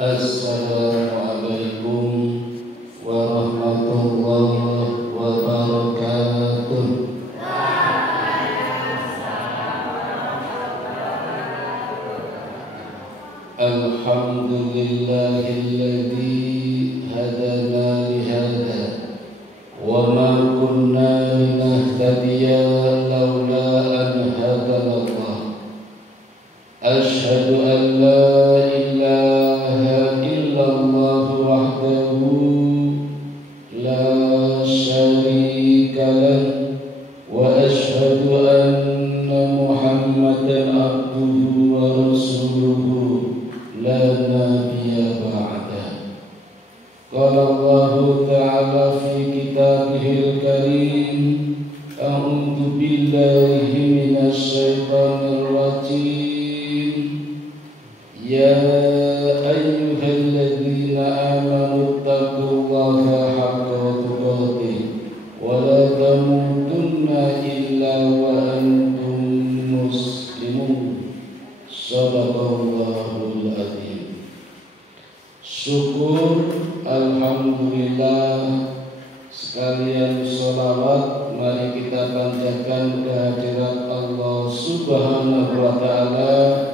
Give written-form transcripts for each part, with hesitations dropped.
Assalamualaikum warahmatullahi wabarakatuh. Alhamdulillahilladzi hadana lihada wa ma kunna linahtadiya laula an hadanallah. Asyhadu an la ilaha illallah wahdahu la syarika lah wa asyhadu anna Muhammadan abduhu wa rasuluhu la nabiyya ba'dah. Qala Allah ta'ala fi kitabihil karim, a'udzu billahi minasy syaithanir rajim. Ya ayyuhalladzina amanu taqullaha haqqa tuqatih wa la tamutunna illa wa antum muslimun. Shadaqallahul adzim. Syukur, alhamdulillah, sekalian sholawat mari kita panjatkan kehadirat Allah Subhanahu wa ta'ala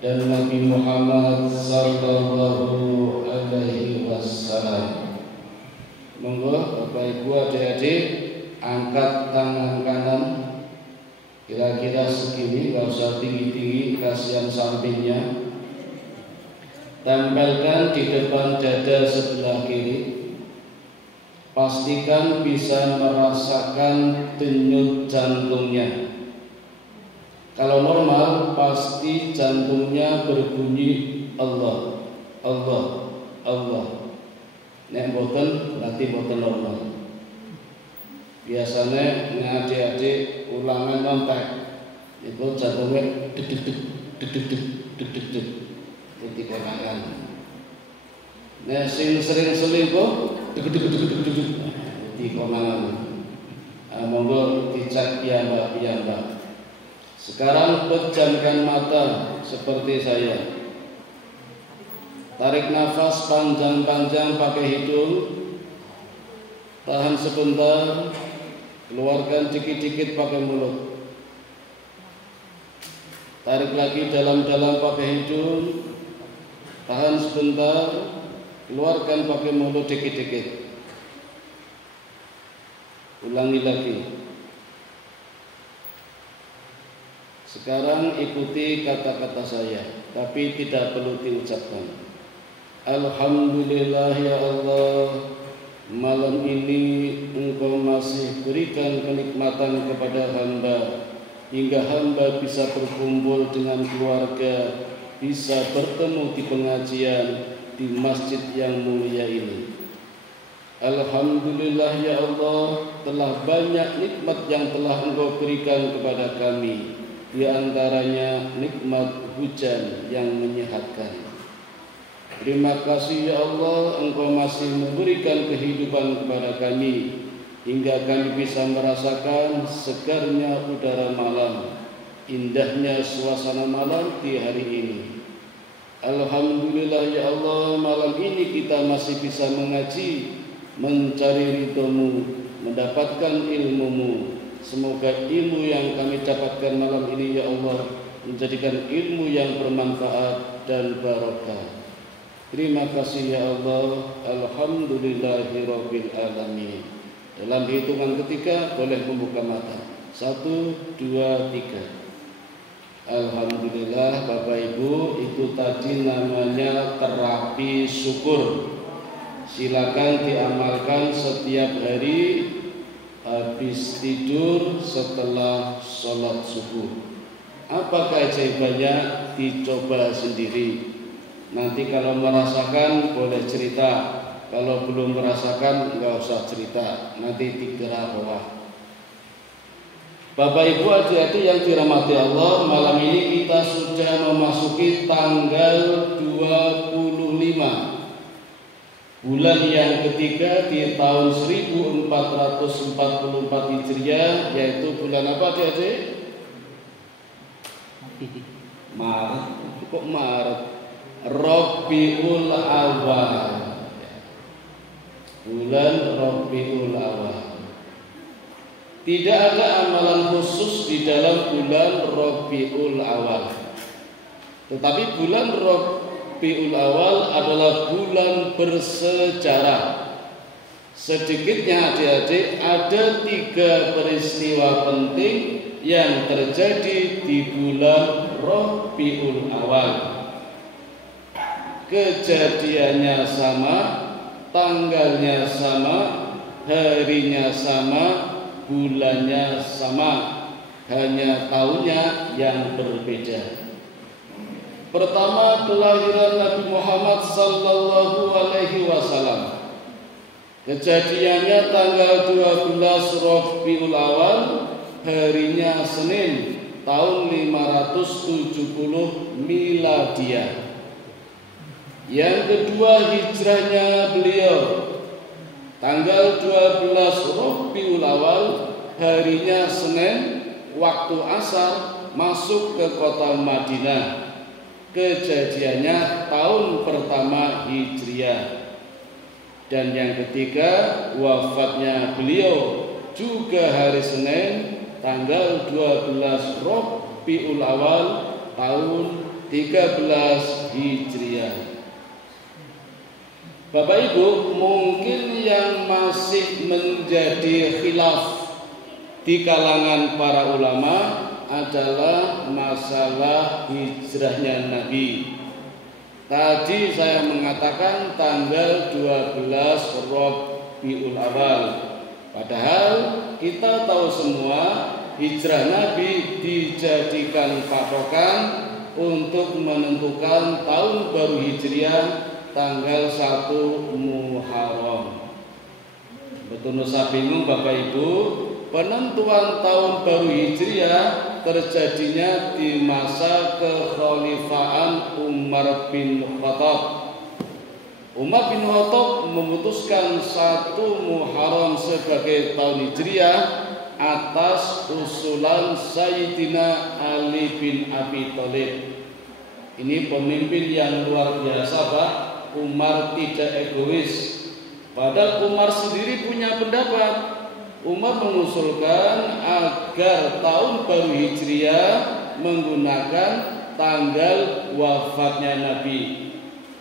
dan Nabi Muhammad sallallahu alaihi wasallam. Monggo Bapak Ibu adik-adik angkat tangan kanan kira-kira segini, gak usah tinggi-tinggi, kasihan sampingnya. Tempelkan di depan dada sebelah kiri. Pastikan bisa merasakan denyut jantungnya. Kalau normal pasti jantungnya berbunyi Allah, Allah, Allah. Nek boten berarti boten normal. Biasanya adik-adik ulangan nontek itu jantungnya deg deg deg deg deg deg deg deg itu konangan. Nek sing sering selingkuh deg deg deg deg deg di konangan. Monggo dicek piyambak. Sekarang pejamkan mata seperti saya. Tarik nafas panjang-panjang pakai hidung. Tahan sebentar. Keluarkan dikit-dikit pakai mulut. Tarik lagi dalam-dalam pakai hidung. Tahan sebentar. Keluarkan pakai mulut dikit-dikit. Ulangi lagi. Sekarang ikuti kata-kata saya, tapi tidak perlu diucapkan. Alhamdulillah ya Allah, malam ini Engkau masih berikan kenikmatan kepada hamba, hingga hamba bisa berkumpul dengan keluarga, bisa bertemu di pengajian di masjid yang mulia ini. Alhamdulillah ya Allah, telah banyak nikmat yang telah Engkau berikan kepada kami. Di antaranya nikmat hujan yang menyehatkan. Terima kasih ya Allah, Engkau masih memberikan kehidupan kepada kami hingga kami bisa merasakan segarnya udara malam, indahnya suasana malam di hari ini. Alhamdulillah ya Allah, malam ini kita masih bisa mengaji, mencari ridho-Mu, mendapatkan ilmu-Mu. Semoga ilmu yang kami dapatkan malam ini ya Allah menjadikan ilmu yang bermanfaat dan barokah. Terima kasih ya Allah. Alhamdulillahirabbil alamin. Dalam hitungan ketiga boleh membuka mata. 1, 2, 3. Alhamdulillah Bapak Ibu, itu tadi namanya terapi syukur. Silakan diamalkan setiap hari habis tidur setelah sholat subuh. Apa keajaibannya? Dicoba sendiri. Nanti kalau merasakan boleh cerita. Kalau belum merasakan nggak usah cerita. Nanti dikira bawah. Bapak Ibu hati-hati yang dirahmati Allah, malam ini kita sudah memasuki tanggal 25 bulan yang ketiga di tahun 1444 Hijriah, yaitu bulan apa adik-adik? Maret. Kok Maret? Rabiul Awal. Bulan Rabiul Awal. Tidak ada amalan khusus di dalam bulan Rabiul Awal. Tetapi bulan Rabiul Awal adalah bulan bersejarah. Sedikitnya adik-adik ada 3 peristiwa penting yang terjadi di bulan Rabiul Awal. Kejadiannya sama, tanggalnya sama, harinya sama, bulannya sama, hanya tahunnya yang berbeda. Pertama, kelahiran Nabi Muhammad sallallahu alaihi wasallam. Kejadiannya tanggal 12 Rabiul Awal, harinya Senin, tahun 570 Miladiah. Yang kedua, hijrahnya beliau tanggal 12 Rabiul Awal, harinya Senin, waktu asar, masuk ke kota Madinah. Kejadiannya tahun pertama Hijriah. Dan yang ketiga, wafatnya beliau juga hari Senin, tanggal 12 Rabiul Awal, tahun 13 Hijriah. Bapak Ibu, mungkin yang masih menjadi khilaf di kalangan para ulama adalah masalah hijrahnya Nabi. Tadi saya mengatakan tanggal 12 Rabiul Awal. Padahal kita tahu semua hijrah Nabi dijadikan patokan untuk menentukan tahun baru Hijriah tanggal 1 Muharram. Betul nusa bingung Bapak Ibu, penentuan tahun baru Hijriah terjadinya di masa kekhalifahan Umar bin Khattab. Umar bin Khattab memutuskan 1 Muharram sebagai tahun Hijriah atas usulan Sayyidina Ali bin Abi Thalib. Ini pemimpin yang luar biasa, Pak. Umar tidak egois. Padahal Umar sendiri punya pendapat. Umar mengusulkan agar tahun baru Hijriah menggunakan tanggal wafatnya Nabi.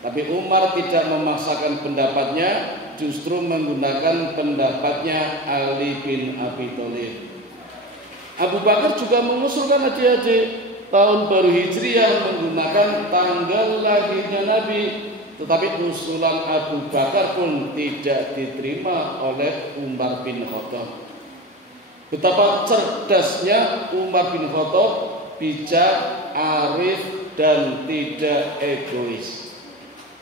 Tapi Umar tidak memaksakan pendapatnya, justru menggunakan pendapatnya Ali bin Abi Thalib. Abu Bakar juga mengusulkan adik-adik tahun baru Hijriah menggunakan tanggal lahirnya Nabi. Tetapi usulan Abu Bakar pun tidak diterima oleh Umar bin Khattab. Betapa cerdasnya Umar bin Khattab, bijak, arif, dan tidak egois.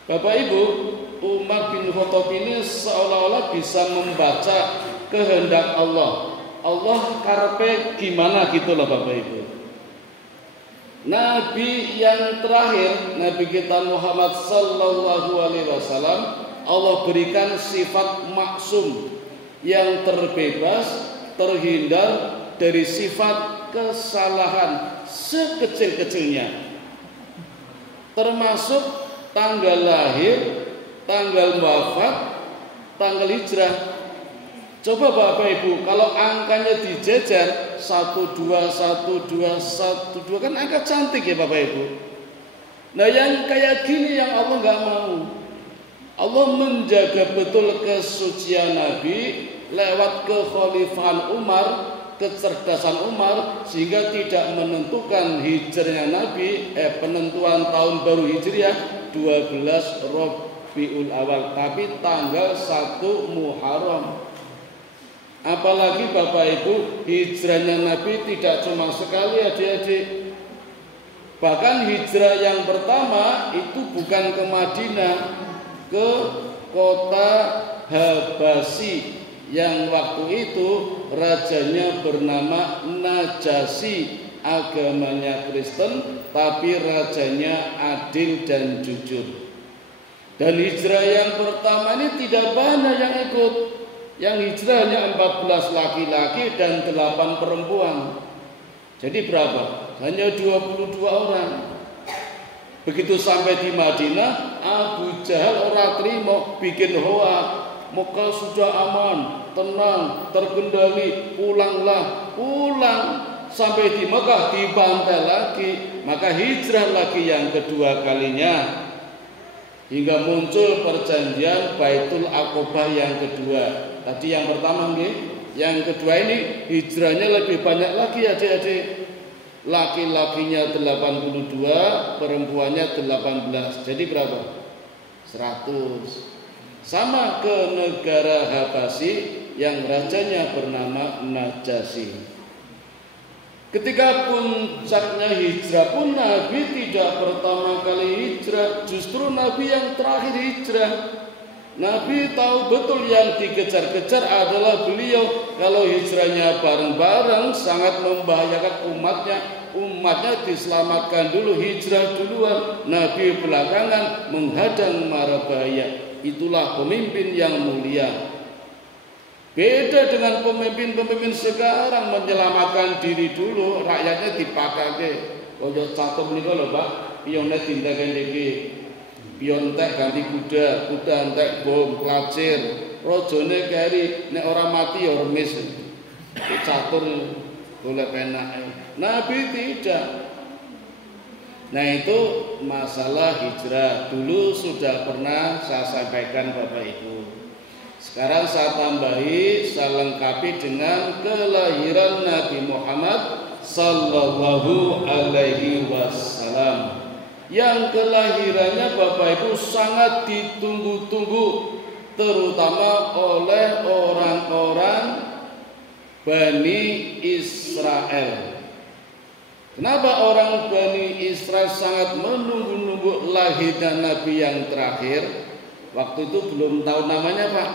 Bapak Ibu, Umar bin Khattab ini seolah-olah bisa membaca kehendak Allah. Allah karepe gimana gitu loh Bapak Ibu. Nabi yang terakhir, Nabi kita Muhammad sallallahu alaihi wasallam, Allah berikan sifat maksum yang terbebas, terhindar dari sifat kesalahan sekecil-kecilnya. Termasuk tanggal lahir, tanggal wafat, tanggal hijrah. Coba Bapak Ibu, kalau angkanya dijejer 12, 12, 12 kan angka cantik ya Bapak Ibu. Nah yang kayak gini yang Allah gak mau. Allah menjaga betul kesucian Nabi lewat kekhalifahan Umar, kecerdasan Umar, sehingga tidak menentukan hijrahnya Nabi, penentuan tahun baru Hijriah 12 Rabiul Awal, tapi tanggal 1 Muharram. Apalagi Bapak Ibu, hijrahnya Nabi tidak cuma sekali adik-adik. Bahkan hijrah yang pertama itu bukan ke Madinah, ke kota Habasyi yang waktu itu rajanya bernama Najasyi, agamanya Kristen tapi rajanya adil dan jujur. Dan hijrah yang pertama ini tidak banyak yang ikut. Yang hijrah hanya 14 laki-laki dan 8 perempuan. Jadi berapa? Hanya 22 orang. Begitu sampai di Madinah, Abu Jahal ora trimo, bikin hoak. Mekah sudah aman, tenang, terkendali, pulanglah, pulang. Sampai di Mekah dibantai lagi, maka hijrah lagi yang kedua kalinya. Hingga muncul perjanjian Baitul Aqabah yang kedua. Tadi yang pertama nih, yang kedua ini hijrahnya lebih banyak lagi adik-adik. Laki-lakinya 82, perempuannya 18. Jadi berapa? 100. Sama ke negara Habasyi yang rajanya bernama Najasyi. Ketika puncaknya hijrah pun Nabi tidak pertama kali hijrah, justru Nabi yang terakhir hijrah. Nabi tahu betul yang dikejar-kejar adalah beliau. Kalau hijrahnya bareng-bareng sangat membahayakan umatnya. Umatnya diselamatkan dulu, hijrah duluan, Nabi belakangan menghadang mara bahaya. Itulah pemimpin yang mulia. Beda dengan pemimpin-pemimpin sekarang, menyelamatkan diri dulu, rakyatnya dipakake. Kaya catur niku lho, Pak, piyone dinteken iki. Pion entek ganti kuda, kuda entek bom, kelacir. Rajane keri, nek ora mati ya remis. Catur golek penake. Nabi tidak. Nah itu masalah hijrah. Dulu sudah pernah saya sampaikan Bapak Ibu. Sekarang saya tambahi, saya lengkapi dengan kelahiran Nabi Muhammad Sallallahu Alaihi Wasallam. Yang kelahirannya Bapak Ibu sangat ditunggu-tunggu, terutama oleh orang-orang Bani Israel. Kenapa orang Bani Israel sangat menunggu-nunggu lahirnya Nabi yang terakhir? Waktu itu belum tahu namanya, Pak.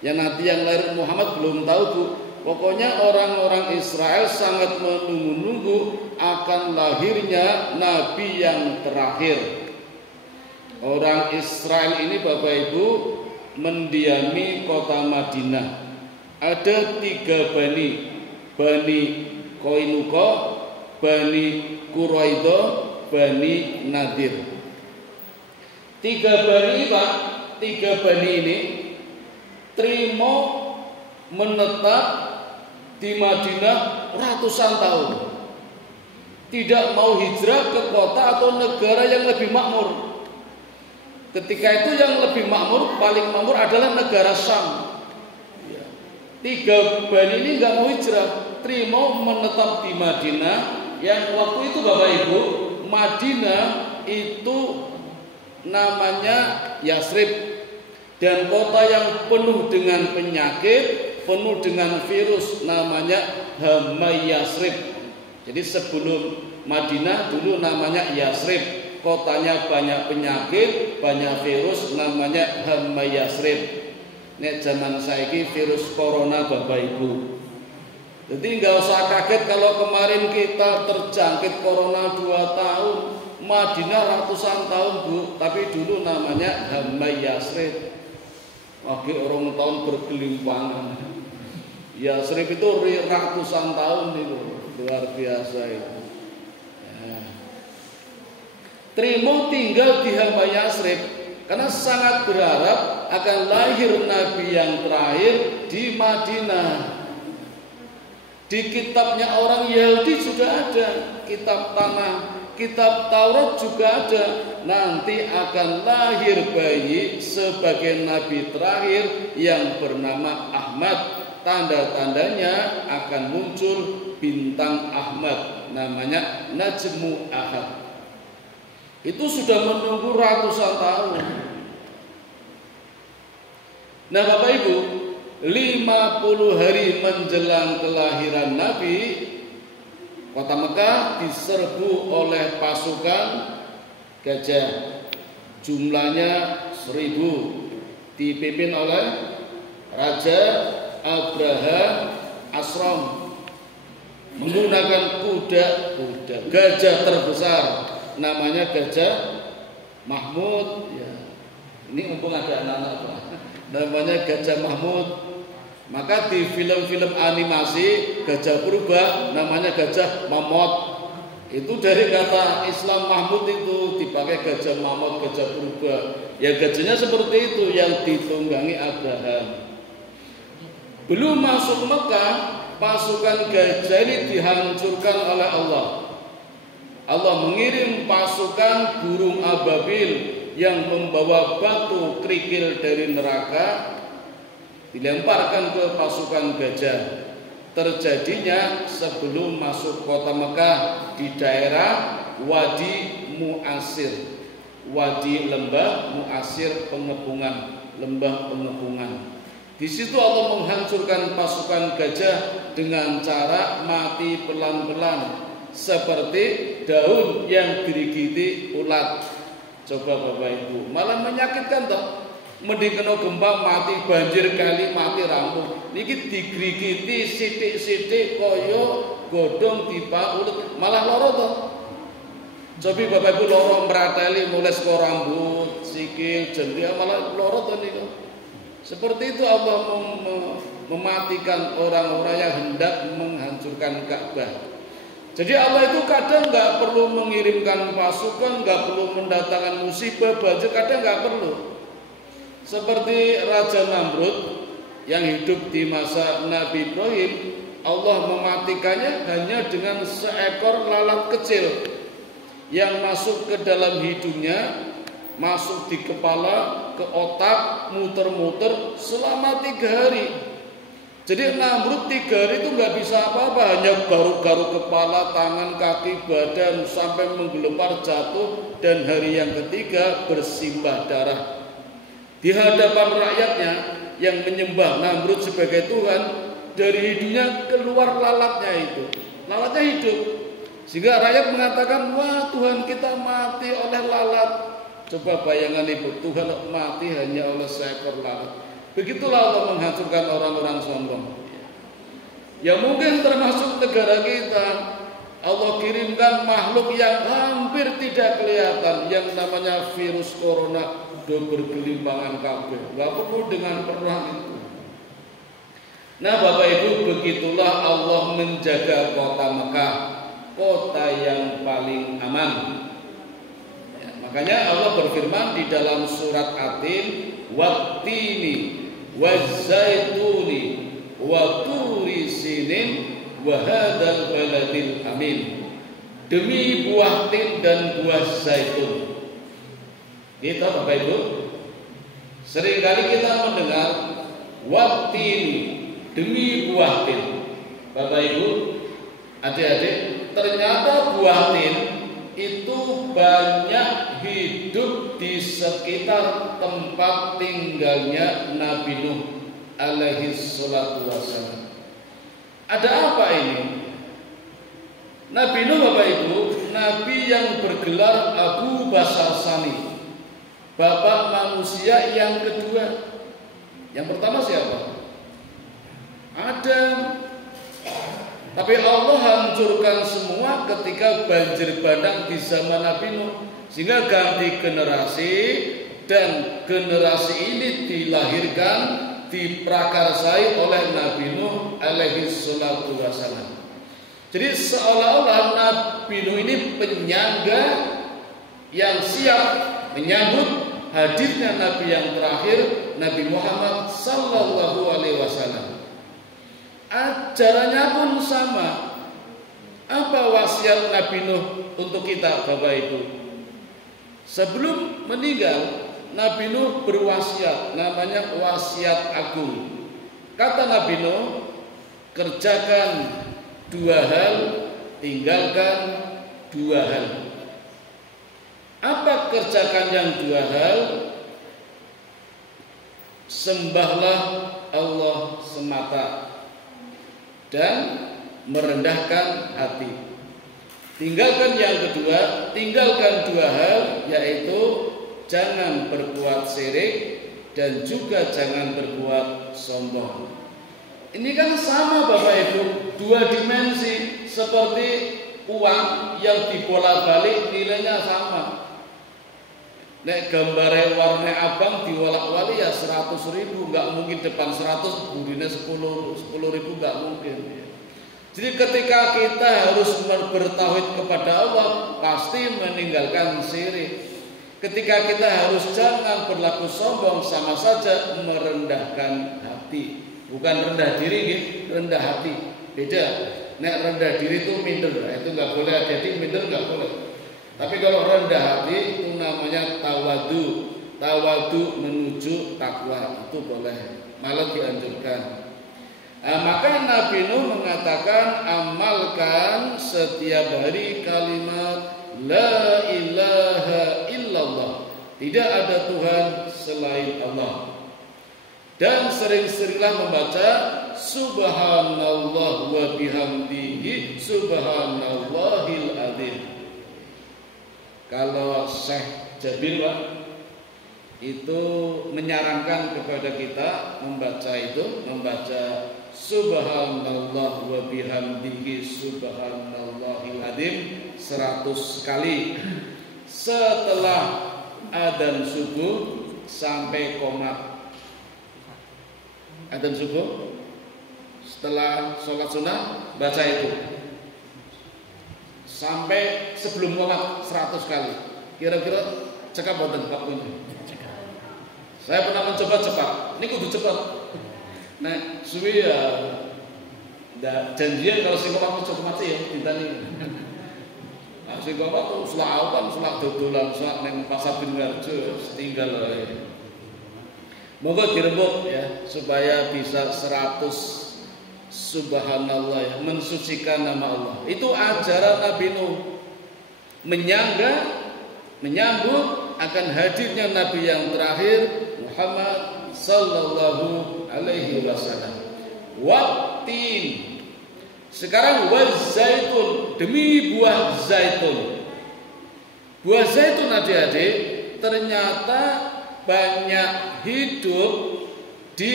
Ya nanti yang lahir Muhammad belum tahu, Bu. Pokoknya orang-orang Israel sangat menunggu-nunggu akan lahirnya Nabi yang terakhir. Orang Israel ini Bapak Ibu mendiami kota Madinah. Ada 3 Bani. Bani Koinuko, Bani Quraidah, Bani Nadir. 3 Bani Pak, 3 Bani ini terima menetap di Madinah ratusan tahun. Tidak mau hijrah ke kota atau negara yang lebih makmur. Ketika itu yang lebih makmur, paling makmur adalah negara Syam. 3 Bani ini nggak mau hijrah, terima menetap di Madinah. Yang waktu itu Bapak Ibu, Madinah itu namanya Yasrib. Dan kota yang penuh dengan penyakit, penuh dengan virus, namanya Hamai Yasrib. Jadi sebelum Madinah dulu namanya Yasrib. Kotanya banyak penyakit, banyak virus, namanya Hamai Yasrib. Nek zaman saiki virus corona Bapak Ibu. Jadi nggak usah kaget kalau kemarin kita terjangkit corona 2 tahun. Madinah ratusan tahun, Bu, tapi dulu namanya Hamai Yasrib. Oke, orang tahun bergelimpangan. Yasrib itu ratusan tahun itu, luar biasa itu. Ya. Trimo tinggal di Hamai Yasrib karena sangat berharap akan lahir Nabi yang terakhir di Madinah. Di kitabnya orang Yahudi sudah ada, kitab tanah, kitab Taurat juga ada. Nanti akan lahir bayi sebagai nabi terakhir yang bernama Ahmad. Tanda-tandanya akan muncul bintang Ahmad, namanya Najmu Ahad. Itu sudah menunggu ratusan tahun. Nah Bapak Ibu, 50 hari menjelang kelahiran Nabi, kota Mekah diserbu oleh pasukan gajah. Jumlahnya 1000, dipimpin oleh Raja Abraha Asram, menggunakan kuda gajah terbesar, namanya Gajah Mahmud. Ya. Ini mumpung ada anak-anak, namanya Gajah Mahmud. Maka di film-film animasi gajah purba namanya Gajah Mamut. Itu dari kata Islam Mahmud itu dipakai gajah mamut, gajah purba. Ya gajahnya seperti itu yang ditunggangi Abraham. Belum masuk Mekah, pasukan gajah ini dihancurkan oleh Allah. Allah mengirim pasukan burung ababil yang membawa batu kerikil dari neraka, dilemparkan ke pasukan gajah. Terjadinya sebelum masuk kota Mekah di daerah Wadi Mu'asir, Wadi Lembah Mu'asir, pengepungan, lembah pengepungan. Di situ Allah menghancurkan pasukan gajah dengan cara mati pelan-pelan, seperti daun yang dirigiti ulat. Coba Bapak Ibu, malah menyakitkan toh. Mending kena gempa mati, banjir kali mati rampung. Niki digrigiti sithik-sithik kaya godhong dipaulut, malah lara toh. Cobi Bapak Ibu lara mrateli mulai saka rambut, sikil, jenggak malah lara toh niku. Seperti itu Allah mematikan orang-orang yang hendak menghancurkan Ka'bah. Jadi Allah itu kadang nggak perlu mengirimkan pasukan, nggak perlu mendatangkan musibah, banjir, kadang nggak perlu. Seperti Raja Namrud yang hidup di masa Nabi Ibrahim, Allah mematikannya hanya dengan seekor lalat kecil yang masuk ke dalam hidungnya, masuk di kepala, ke otak, muter-muter selama 3 hari. Jadi Namrud 3 hari itu nggak bisa apa-apa, hanya garuk-garuk kepala, tangan, kaki, badan sampai menggelepar jatuh, dan hari yang ketiga bersimbah darah. Di hadapan rakyatnya yang menyembah Namrud sebagai Tuhan, dari hidungnya keluar lalatnya itu. Lalatnya hidup. Sehingga rakyat mengatakan, wah Tuhan kita mati oleh lalat. Coba bayangan Ibu, Tuhan mati hanya oleh seekor lalat. Begitulah Allah menghancurkan orang-orang sombong. Ya mungkin termasuk negara kita, Allah kirimkan makhluk yang hampir tidak kelihatan, yang namanya virus corona, do bergelimpangan kabeh. Gak perlu dengan perang itu. Nah Bapak Ibu, begitulah Allah menjaga kota Mekah, kota yang paling aman. Ya, makanya Allah berfirman di dalam surat Atin, wattini wazaituni wa turi sinin wa hadzal baladil amin. Demi buah tin dan buah zaitun. Kita Bapak Ibu, seringkali kita mendengar wattini, demi buah tin. Bapak Ibu, adik-adik, ternyata buah tin itu banyak hidup di sekitar tempat tinggalnya Nabi Nuh alaihi salatu wassalam. Ada apa ini? Nabi Nuh Bapak Ibu, Nabi yang bergelar Abu Bashar Sani, bapak manusia yang kedua. Yang pertama siapa? Adam. Tapi Allah hancurkan semua ketika banjir bandang di zaman Nabi Nuh, sehingga ganti generasi, dan generasi ini dilahirkan, diprakarsai oleh Nabi Nuh alaihi salatu wassalam. Jadi seolah-olah Nabi Nuh ini penyangga yang siap menyambut hadirnya Nabi yang terakhir, Nabi Muhammad sallallahu alaihi wasallam. Ajarannya pun sama. Apa wasiat Nabi Nuh untuk kita Bapak Ibu? Sebelum meninggal, Nabi Nuh berwasiat, namanya wasiat agung. Kata Nabi Nuh, kerjakan 2 hal, tinggalkan 2 hal. Apa kerjakan yang 2 hal? Sembahlah Allah semata dan merendahkan hati. Tinggalkan yang kedua, tinggalkan 2 hal, yaitu jangan berbuat syirik dan juga jangan berbuat sombong. Ini kan sama Bapak Ibu, 2 dimensi, seperti uang yang dibolak-balik nilainya sama. Nek gambare warna abang diwalak-wali ya 100.000, nggak mungkin depan 100 burine 10.000, nggak mungkin. Jadi ketika kita harus bertauhid kepada Allah, pasti meninggalkan syirik. Ketika kita harus jangan berlaku sombong, sama saja merendahkan hati. Bukan rendah diri, rendah hati. Beda. Nek rendah diri itu minder, itu nggak boleh. Jadi minder nggak boleh. Tapi kalau rendah hati itu namanya tawadu. Tawadu menuju takwa, itu boleh. Malah dianjurkan. Maka Nabi Nuh mengatakan, amalkan setiap hari kalimat la ilaha illallah, tidak ada Tuhan selain Allah. Dan sering-seringlah membaca subhanallah wa bihamdihi subhanallahil adzim. Kalau Syekh Jabil Pak itu menyarankan kepada kita membaca subhanallah wa bihamdihi subhanallahil adzim 100 kali setelah adzan subuh sampai qomat. Adzan subuh setelah sholat sunnah baca itu sampai sebelum qomat 100 kali. Kira-kira cekap boten waktunya? Saya pernah mencoba cepat. Ini kudu cepat. Nah, suwi ya janjian kalau sing qomat aja mati ya ditani. Nah, sing qomat tuh selawat, selak dodolan, selak ning Pasar Binwarjo setinggal ae. Moga dirembuk ya supaya bisa 100 subhanallah ya, mensucikan nama Allah. Itu ajaran Nabi Nuh. Menyambut akan hadirnya Nabi yang terakhir Muhammad sallallahu alaihi wasallam. Wattin. Sekarang wazaitun, demi buah zaitun. Buah zaitun adik-adik ternyata banyak hidup di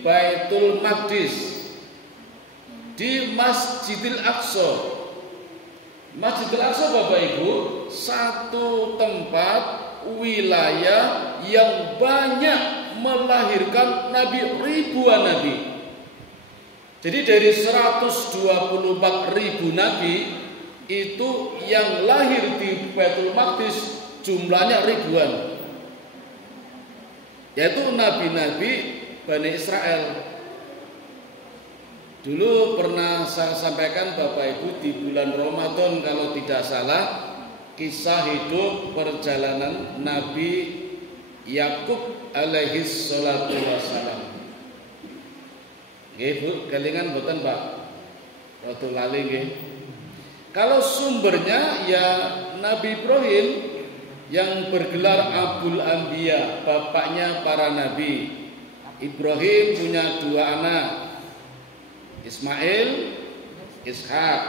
Baitul Maqdis, di Masjidil Aqsa. Masjidil Aqsa Bapak Ibu, satu tempat wilayah yang banyak melahirkan nabi, ribuan nabi. Jadi dari 124.000 nabi itu yang lahir di Baitul Maqdis jumlahnya ribuan. Yaitu nabi-nabi Bani Israel. Dulu pernah saya sampaikan Bapak Ibu di bulan Ramadan kalau tidak salah, kisah hidup perjalanan Nabi Yakub alaihi salatu wassalam. Nggih Bu, kelingan mboten Pak? Waktu lali nggih. Kalau sumbernya ya Nabi Ibrahim yang bergelar Abul Anbiya, bapaknya para nabi. Ibrahim punya 2 anak, Ismail, Ishak.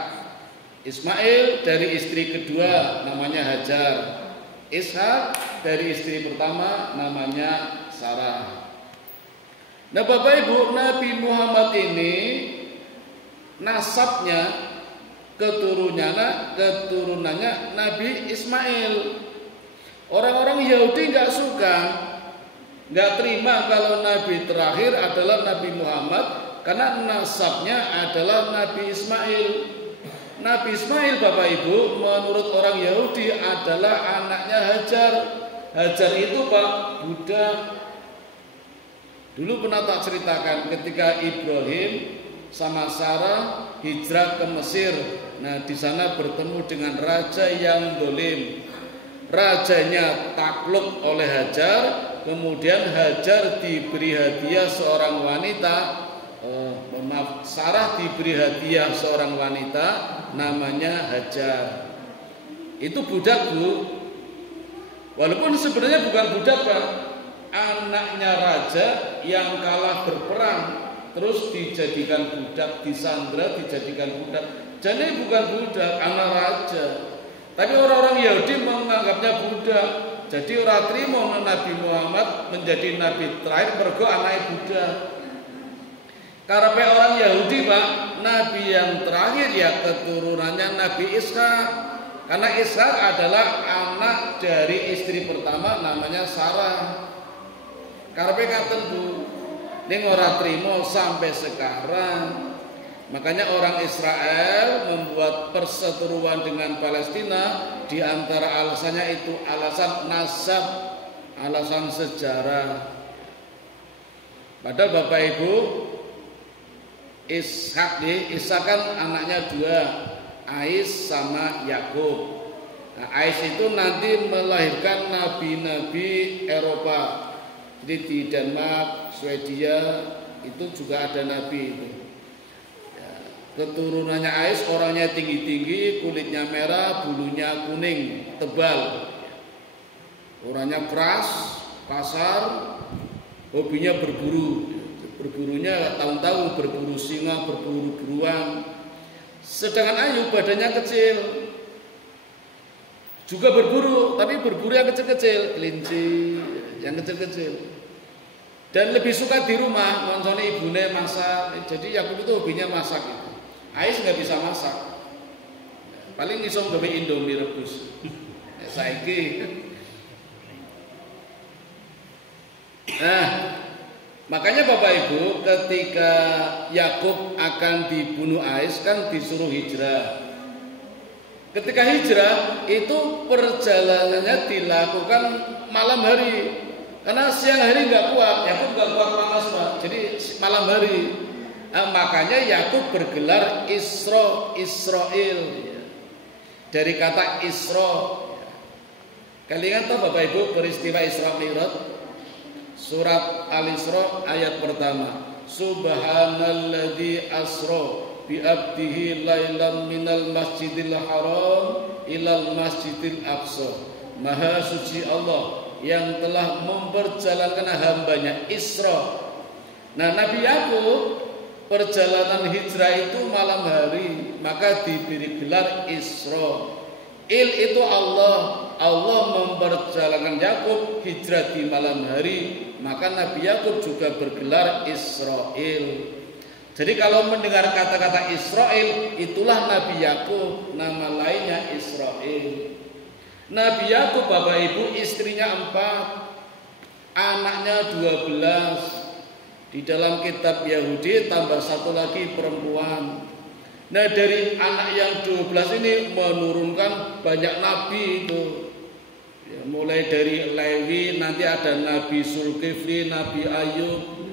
Ismail dari istri kedua namanya Hajar. Ishak dari istri pertama namanya Sarah. Nah Bapak Ibu, Nabi Muhammad ini nasabnya keturunannya Nabi Ismail. Orang-orang Yahudi nggak suka, nggak terima kalau Nabi terakhir adalah Nabi Muhammad karena nasabnya adalah Nabi Ismail. Nabi Ismail Bapak Ibu menurut orang Yahudi adalah anaknya Hajar. Hajar itu Pak budak. Dulu pernah tak ceritakan ketika Ibrahim sama Sarah hijrah ke Mesir. Nah di sana bertemu dengan raja yang dolim. Rajanya takluk oleh Hajar, kemudian Hajar diberi hadiah seorang wanita. Sarah diberi hadiah seorang wanita namanya Hajar. Itu budak Bu. Walaupun sebenarnya bukan budak Pak, anaknya raja yang kalah berperang terus dijadikan budak, disandra dijadikan budak. Jadi bukan budak, anak raja. Tapi orang-orang Yahudi menganggapnya budak. Jadi orang terima Nabi Muhammad menjadi nabi terakhir mergo anaknya budak. Karena orang Yahudi Pak, nabi yang terakhir ya keturunannya Nabi Ishak. Karena Ishak adalah anak dari istri pertama namanya Sarah. Karena katen Bu, ning ora trimo sampai sekarang. Makanya orang Israel membuat perseteruan dengan Palestina, di antara alasannya itu alasan nasab, alasan sejarah. Padahal Bapak Ibu, Ishak kan anaknya dua, Ais sama Yakub. Nah, Ais itu nanti melahirkan nabi-nabi Eropa. Jadi di Denmark, Swedia itu juga ada nabi itu. Keturunannya Ais orangnya tinggi-tinggi, kulitnya merah, bulunya kuning, tebal. Orangnya keras, kasar, hobinya berburu. Berburunya tahun-tahun, berburu singa, berburu beruang. Sedangkan Ayub badannya kecil, juga berburu, tapi berburu yang kecil-kecil, kelinci, yang kecil-kecil. Dan lebih suka di rumah, ngoncone ibune masak. Jadi Yakub itu hobinya masak gitu. Ais nggak bisa masak, paling iso gawe indomie rebus. Saiki. Nah, makanya Bapak Ibu, ketika Yakub akan dibunuh Ais kan disuruh hijrah. Ketika hijrah itu perjalanannya dilakukan malam hari, karena siang hari nggak kuat, Yakub nggak kuat panas Pak. Jadi malam hari. Makanya Yakub bergelar Israel dari kata Isra. Kalian tahu Bapak Ibu peristiwa Isra Mi'raj? Surat Al-Isra ayat pertama. Subhanalladzi asra bi abdihi lailan minal masjidil haram ilal masjidil aqsa. Maha suci Allah yang telah memperjalankan hambanya Isra. Nah, Nabi Yakub perjalanan hijrah itu malam hari, maka diberi gelar Isra. Il itu Allah, Allah memperjalankan Yakub hijrah di malam hari, maka Nabi Yakub juga bergelar Israel. Jadi kalau mendengar kata-kata Israel, itulah Nabi Yakub, nama lainnya Israel. Nabi Yakub Bapak Ibu istrinya 4, anaknya 12. Di dalam kitab Yahudi tambah satu lagi perempuan. Nah, dari anak yang 12 ini menurunkan banyak nabi itu. Ya, mulai dari Lewi, nanti ada Nabi Zulkifli, Nabi Ayub,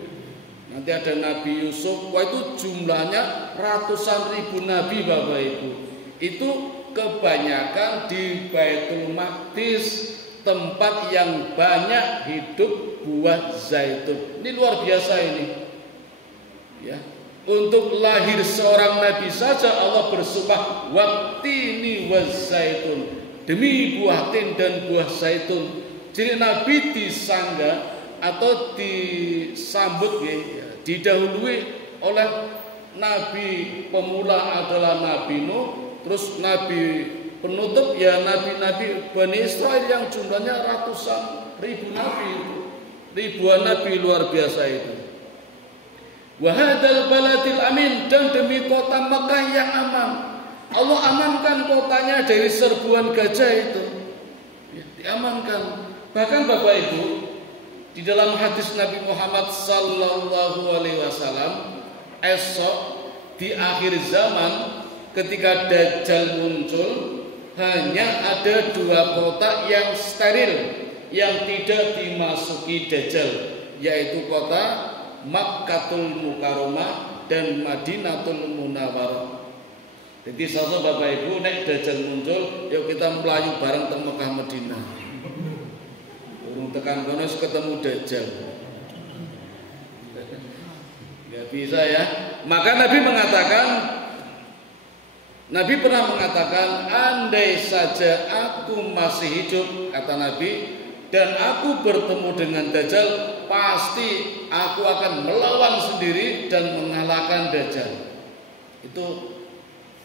nanti ada Nabi Yusuf. Wah, itu jumlahnya ratusan ribu nabi Bapak Ibu. Itu kebanyakan di Baitul Maqdis, tempat yang banyak hidup buah zaitun. Ini luar biasa ini. Ya. Untuk lahir seorang nabi saja Allah bersumpah wattini wazaitun, demi buah tin dan buah zaitun. Jadi nabi disangga atau disambut ya, didahului oleh nabi pemula adalah Nabi Nuh, terus nabi penutup ya nabi-nabi Bani Israel yang jumlahnya ratusan ribu nabi itu. Ribuan nabi luar biasa itu. Wahadal baladil amin, dan demi kota Mekah yang aman. Allah amankan kotanya dari serbuan gajah itu. Ya, diamankan. Bahkan Bapak Ibu, di dalam hadis Nabi Muhammad sallallahu alaihi wasallam, esok di akhir zaman ketika Dajjal muncul, hanya ada 2 kota yang steril yang tidak dimasuki Dajjal, yaitu kota Makkatul Mukarramah dan Madinatul Munawwarah. Jadi sosok Bapak Ibu nek Dajjal muncul, yuk kita melayu bareng teng Mekah Madinah. Urung tekan kono ketemu Dajjal. Enggak bisa ya. Maka Nabi pernah mengatakan, andai saja aku masih hidup, kata Nabi, dan aku bertemu dengan Dajjal, pasti aku akan melawan sendiri dan mengalahkan Dajjal. Itu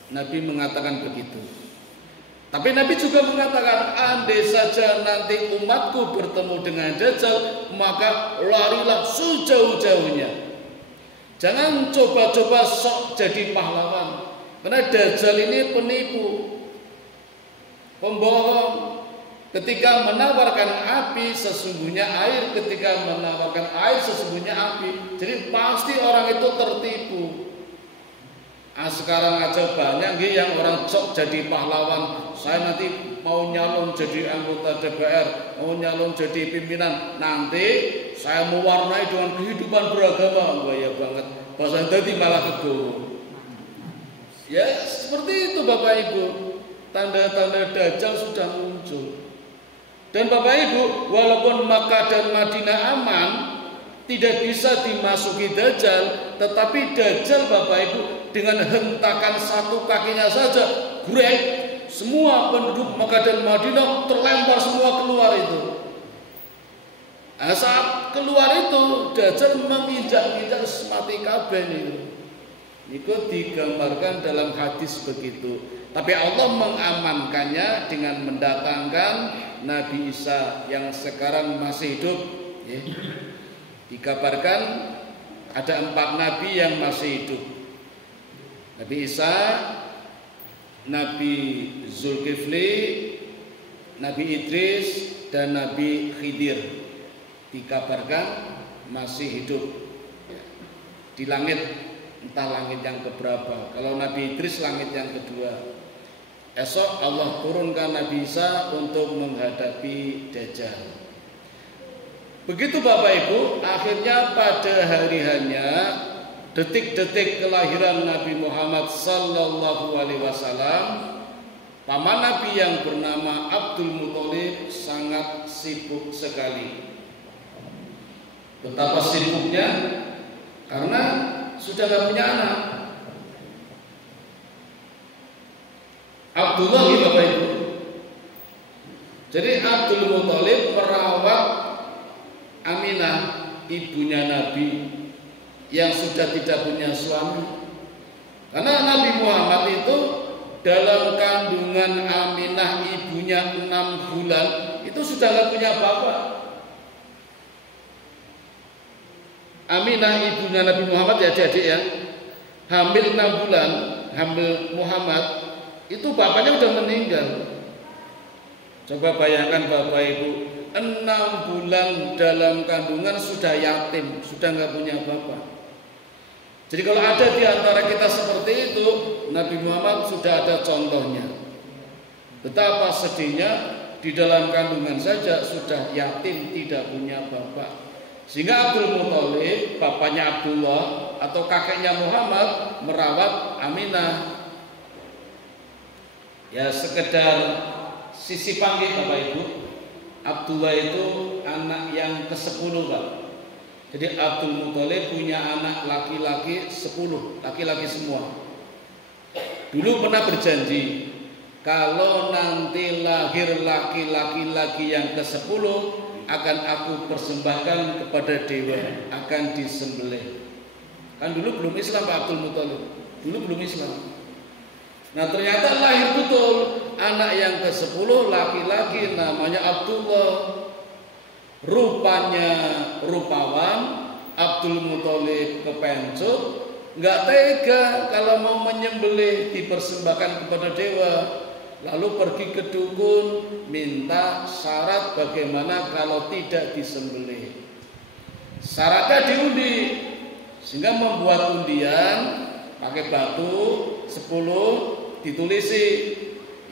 Nabi mengatakan begitu. Tapi Nabi juga mengatakan, andai saja nanti umatku bertemu dengan Dajjal, maka larilah sejauh-jauhnya. Jangan coba-coba sok jadi pahlawan. Karena Dajjal ini penipu, pembohong. Ketika menawarkan api, sesungguhnya air. Ketika menawarkan air, sesungguhnya api. Jadi pasti orang itu tertipu. Sekarang aja banyak yang orang sok jadi pahlawan. Saya nanti mau nyalon jadi anggota DPR, mau nyalon jadi pimpinan. Nanti saya mewarnai dengan kehidupan beragama. Wah ya banget. Bahasa tadi malah kegowo. Ya seperti itu Bapak Ibu. Tanda-tanda Dajjal sudah muncul. Dan Bapak Ibu, walaupun Makkah dan Madinah aman, tidak bisa dimasuki Dajjal, tetapi Dajjal Bapak Ibu dengan hentakan satu kakinya saja, grek, semua penduduk Makkah dan Madinah terlempar semua keluar itu. Saat keluar itu, Dajjal menginjak-injak mati kabeh itu. Itu digambarkan dalam hadis begitu. Tapi Allah mengamankannya dengan mendatangkan Nabi Isa yang sekarang masih hidup. Ya. Dikabarkan ada 4 nabi yang masih hidup. Nabi Isa, Nabi Zulkifli, Nabi Idris, dan Nabi Khidir. Dikabarkan masih hidup di langit, entah langit yang keberapa. Kalau Nabi Idris langit yang kedua. Esok Allah turunkan Nabi Isa untuk menghadapi Dajjal. Begitu Bapak Ibu, akhirnya pada hari hanya detik-detik kelahiran Nabi Muhammad sallallahu alaihi wasallam, paman Nabi yang bernama Abdul Muthalib sangat sibuk sekali. Betapa sibuknya? Karena sudah tidak punya anak. Abdullah Bapak Ibu. Jadi Abdul Muthalib merawat Aminah, ibunya Nabi yang sudah tidak punya suami. Karena Nabi Muhammad itu dalam kandungan Aminah ibunya 6 bulan itu sudah tidak punya bapak. Aminah ibunya Nabi Muhammad ya adik-adik ya, hamil 6 bulan, hamil Muhammad, itu bapaknya sudah meninggal. Coba bayangkan Bapak Ibu, 6 bulan dalam kandungan sudah yatim, sudah nggak punya bapak. Jadi kalau ada di antara kita seperti itu, Nabi Muhammad sudah ada contohnya. Betapa sedihnya di dalam kandungan saja sudah yatim, tidak punya bapak. Sehingga Abdul Muthalib, bapaknya Abdullah atau kakeknya Muhammad, merawat Aminah. Ya sekedar sisi panggil Bapak Ibu, Abdullah itu anak yang ke-10 Pak. Jadi Abdul Muthalib punya anak laki-laki 10, laki-laki semua. Dulu pernah berjanji, kalau nanti lahir laki-laki yang ke-10 akan aku persembahkan kepada dewa, akan disembelih. Kan dulu belum Islam Pak Abdul Muthalib, dulu belum Islam. Nah ternyata lahir betul anak yang ke-10 laki-laki namanya Abdullah. Rupanya rupawan, Abdul Muthalib kepencut, nggak tega kalau mau menyembelih dipersembahkan kepada dewa. Lalu pergi ke dukun minta syarat bagaimana kalau tidak disembelih. Syaratnya diundi, sehingga membuat undian pakai batu 10 ditulisi,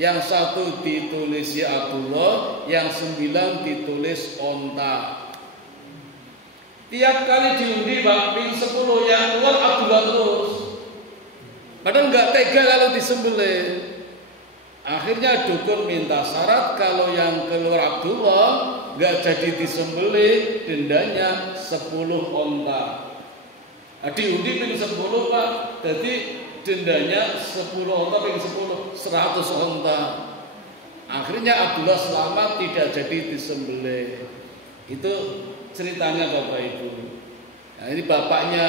yang 1 ditulisi Abdullah, yang 9 ditulis onta. Tiap kali diundi ping 10 yang keluar Abdullah terus. Padahal nggak tega kalau disembelih. Akhirnya dukun minta syarat kalau yang keluar Abdullah nggak jadi disembelih, dendanya 10 onta. Diundi ping 10 Pak, jadi dendanya 10 onta ping 10, 100 onta. Akhirnya Abdullah selamat, tidak jadi disembelih. Itu ceritanya Bapak Ibu. Nah, ini bapaknya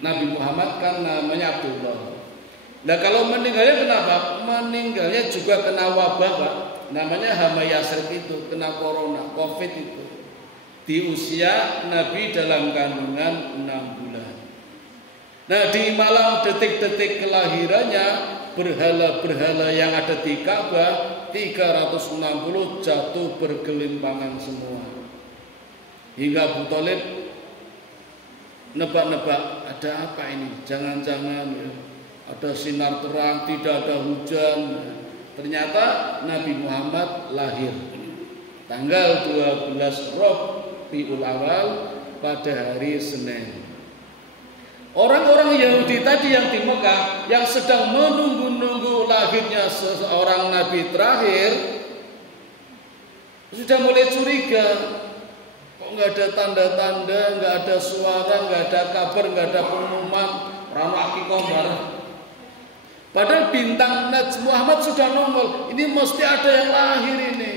Nabi Muhammad kan namanya Abdullah. Nah kalau meninggalnya kenapa? Meninggalnya juga kena wabah Pak. Namanya hama Yasrib itu, kena corona, covid itu. Di usia Nabi dalam kandungan 6 bulan. Nah di malam detik-detik kelahirannya, berhala-berhala yang ada di Ka'bah 360 jatuh bergelimpangan semua. Hingga Abu Thalib nebak-nebak, ada apa ini? Jangan-jangan ya, ada sinar terang, tidak ada hujan. Ternyata Nabi Muhammad lahir tanggal 12 Rabiul Awal pada hari Senin. Orang-orang Yahudi tadi yang di Mekah yang sedang menunggu-nunggu lahirnya seorang nabi terakhir sudah mulai curiga. Kok nggak ada tanda-tanda, nggak ada suara, nggak ada kabar, nggak ada pengumuman, rano akikoh bareng. Padahal bintang Nabi Muhammad sudah nongol. Ini mesti ada yang lahir ini.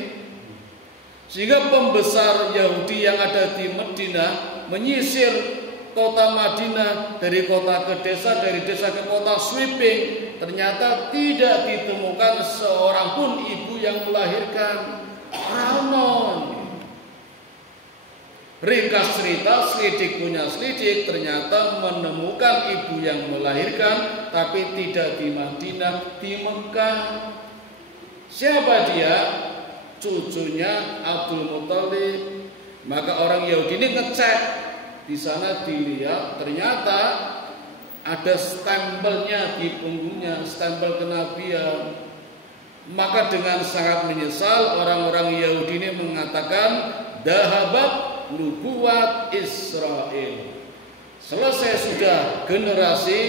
Sehingga pembesar Yahudi yang ada di Madinah menyisir kota Madinah dari kota ke desa, dari desa ke kota, sweeping. Ternyata tidak ditemukan seorang pun ibu yang melahirkan. Ramon. Ringkas cerita, selidik punya selidik, ternyata menemukan ibu yang melahirkan, tapi tidak di Madinah, di Mekah. Siapa dia? Cucunya Abdul Muthalib. Maka orang Yahudi ini ngecek. Di sana dilihat ternyata ada stempelnya di punggungnya, stempel kenabian. Maka dengan sangat menyesal orang-orang Yahudi ini mengatakan dahabat nubuwat Israel. Selesai sudah generasi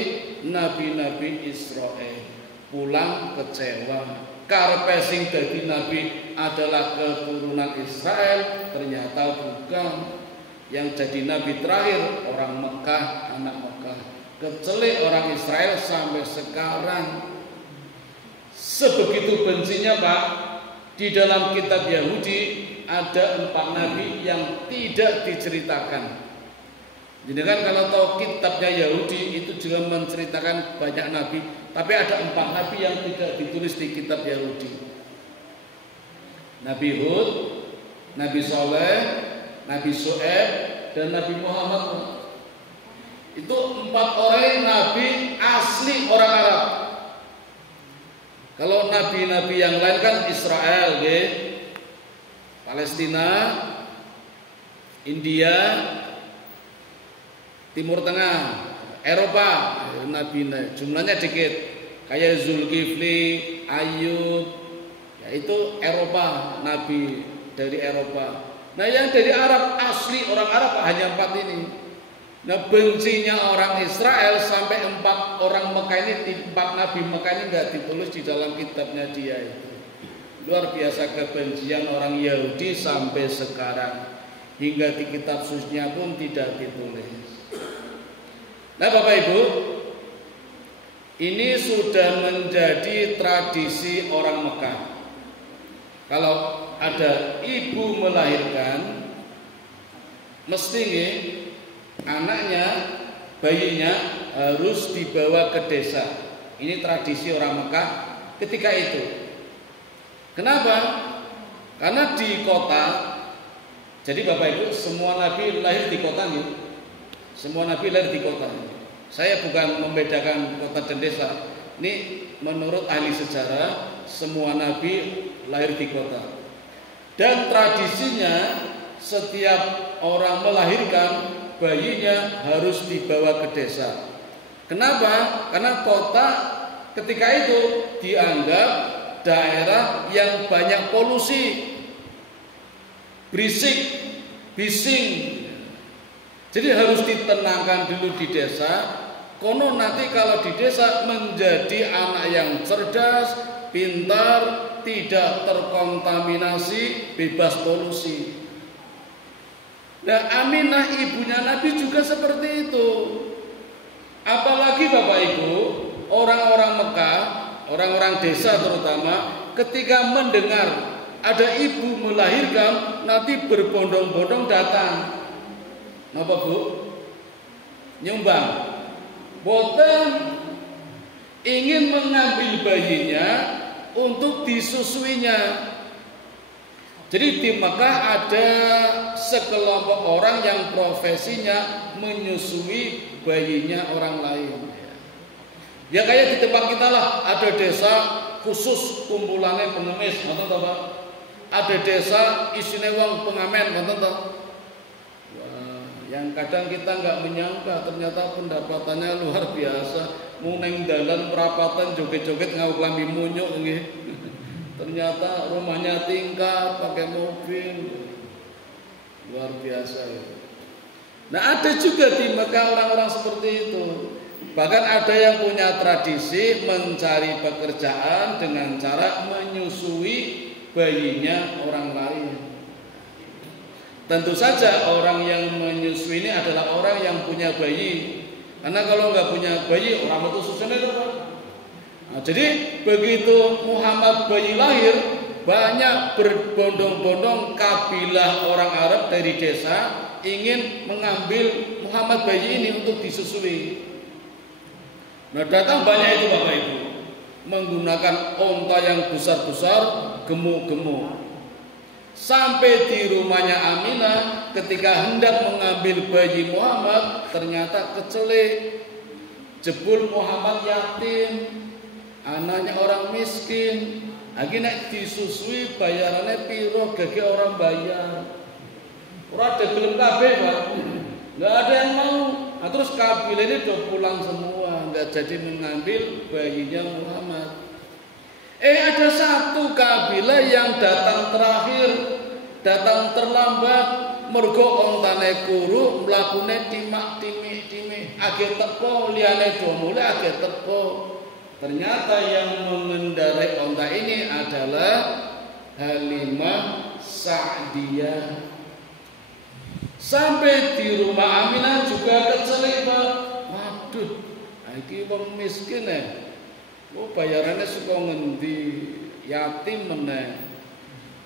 nabi-nabi Israel. Pulang kecewa. Karepe sing dadi nabi adalah keturunan Israel, ternyata bukan. Yang jadi nabi terakhir orang Mekah, anak Mekah. Kecuali orang Israel sampai sekarang. Sebegitu bencinya Pak, di dalam kitab Yahudi ada 4 nabi yang tidak diceritakan. Jadi kan kalau tahu kitabnya Yahudi itu juga menceritakan banyak nabi, tapi ada 4 nabi yang tidak ditulis di kitab Yahudi. Nabi Hud, Nabi Soleh, Nabi Shu'aib, dan Nabi Muhammad. Itu 4 orang nabi asli orang Arab. Kalau nabi-nabi yang lain kan Israel, Palestina, India, Timur Tengah, Eropa, nabi jumlahnya dikit. Kayak Zulkifli, Ayub, yaitu Eropa, nabi dari Eropa. Nah yang dari Arab asli orang Arab hanya 4 ini. Nah bencinya orang Israel sampai 4 orang Mekah ini, 4 nabi Mekah ini nggak ditulis di dalam kitabnya dia itu. Luar biasa kebencian orang Yahudi sampai sekarang, hingga di kitab sucinya pun tidak ditulis. Nah Bapak Ibu, ini sudah menjadi tradisi orang Mekah. Kalau ada ibu melahirkan, mesti anaknya, bayinya harus dibawa ke desa. Ini tradisi orang Mekah ketika itu. Kenapa? Karena di kota, jadi Bapak Ibu, semua nabi lahir di kota nih. Semua nabi lahir di kota. Saya bukan membedakan kota dan desa. Ini menurut ahli sejarah, semua nabi lahir di kota. Dan tradisinya setiap orang melahirkan, bayinya harus dibawa ke desa. Kenapa? Karena kota ketika itu dianggap daerah yang banyak polusi, berisik, bising. Jadi harus ditenangkan dulu di desa. Konon nanti kalau di desa menjadi anak yang cerdas, pintar, tidak terkontaminasi, bebas polusi. Nah Aminah ibunya Nabi juga seperti itu. Apalagi Bapak Ibu, orang-orang Mekah, orang-orang desa terutama, ketika mendengar ada ibu melahirkan, nanti berbondong-bondong datang. Napa Bu? Nyumbang. Boten ingin mengambil bayinya untuk disusuinya. Jadi di Mekah ada sekelompok orang yang profesinya menyusui bayinya orang lain. Ya kayak di tempat kita lah, ada desa khusus kumpulannya pengemis, ngoten to Pak. Ada desa isine wong pengamen, ngoten to. Yang kadang kita nggak menyangka ternyata pendapatannya luar biasa. muneng dalan perapatan joget-joget ngau klambi munyuk nggih. Ternyata rumahnya tingkat pakai mobil. Luar biasa ya. Nah, ada juga di Mekah orang-orang seperti itu. Bahkan ada yang punya tradisi mencari pekerjaan dengan cara menyusui bayinya orang lain. Tentu saja orang yang menyusui ini adalah orang yang punya bayi. Karena kalau nggak punya bayi, orang itu susahnya apa? Nah, jadi begitu Muhammad bayi lahir, banyak berbondong-bondong kabilah orang Arab dari desa ingin mengambil Muhammad bayi ini untuk disusui. Nah, datang banyak itu Bapak Ibu, menggunakan onta yang besar-besar, gemuk-gemuk. Sampai di rumahnya Aminah, ketika hendak mengambil bayi Muhammad, ternyata kecelek. Jebul Muhammad yatim, anaknya orang miskin. Lagi nek disusui bayarannya piro, gage orang bayar. Ora ada gelem kabeh, Pak. Enggak ada yang mau. Nah, terus kabilah ini udah pulang semua, enggak jadi mengambil bayinya Muhammad. Ada satu kabilah yang datang terakhir, datang terlambat, mergo ontane kuru, mlakune timak-timik, age teko liyane do mulai age teko. Ternyata yang mengendarai onta ini adalah Halimah Sa'diyah. Sampai di rumah Aminah juga kecelek, Pak. Waduh, iki wong miskin ya. Oh, bayarannya suka ngendi, yatim meneh.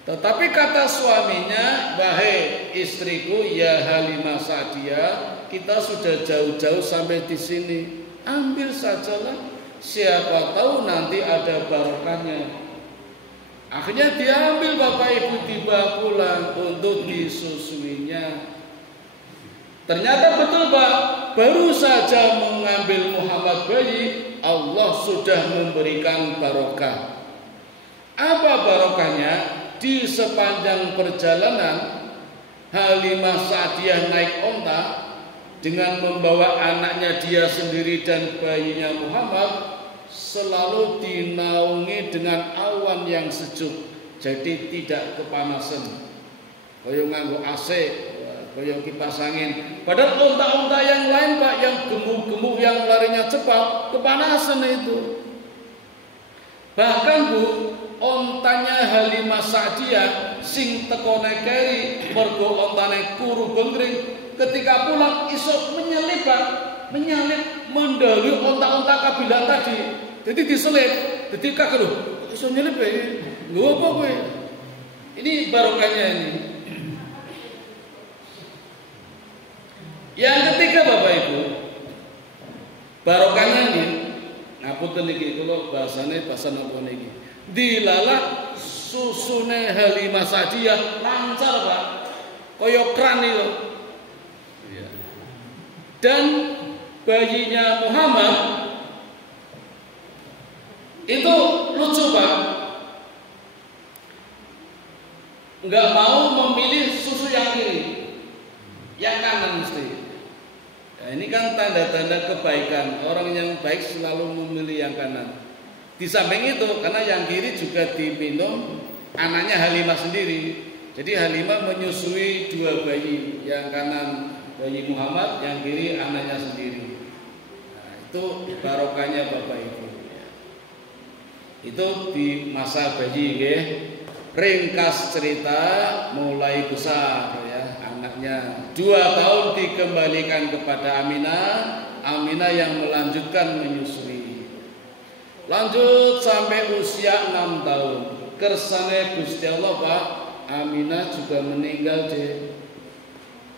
Tetapi kata suaminya, "Wahai istriku, ya Halimah Sa'diyah, kita sudah jauh-jauh sampai di sini. Ambil sajalah. Siapa tahu nanti ada barokahnya." Akhirnya diambil Bapak Ibu, dibawa pulang untuk disusuinya. Ternyata betul Pak, baru saja mengambil Muhammad bayi, Allah sudah memberikan barokah. Apa barokahnya? Di sepanjang perjalanan Halimah Sa'diyah naik onta dengan membawa anaknya dia sendiri dan bayinya Muhammad, selalu dinaungi dengan awan yang sejuk, jadi tidak kepanasan. Kaya nganggo AC, kaya kipas angin. Padahal onta-onta yang lain Pak, yang gemuk-gemuk, yang larinya cepat, kepanasan itu. Bahkan Bu, ontanya Halimah Sa'diyah sing tekone keri, mergo ontane kuru bengkring, ketika pulang isuk menyelip Pak, menyalip mendahului onta-onta kabilah tadi. Jadi diselip, jadi kaget loh, iso nyelip ya, lho apa kowe? Ini barokahnya ini. Yang ketiga Bapak Ibu, barokahnya ini, ngapunten niki kula bahasane bahasa napa niki. Dilalak susune Halimah Sa'diyah lancar Pak, kaya kran itu. Dan bayinya Muhammad itu lucu Pak, nggak mau memilih susu yang kiri, yang kanan mesti. Nah, ini kan tanda-tanda kebaikan, orang yang baik selalu memilih yang kanan. Di samping itu, karena yang kiri juga diminum anaknya Halimah sendiri. Jadi Halimah menyusui dua bayi, yang kanan bayi Muhammad, yang kiri anaknya sendiri. Nah, itu barokahnya Bapak Ibu. Itu di masa bayi ya. Ringkas cerita mulai besar ya, anaknya 2 tahun dikembalikan kepada Aminah, Aminah yang melanjutkan menyusui. Lanjut sampai usia 6 tahun. Kersane Gusti Allah Pak, Aminah juga meninggal deh.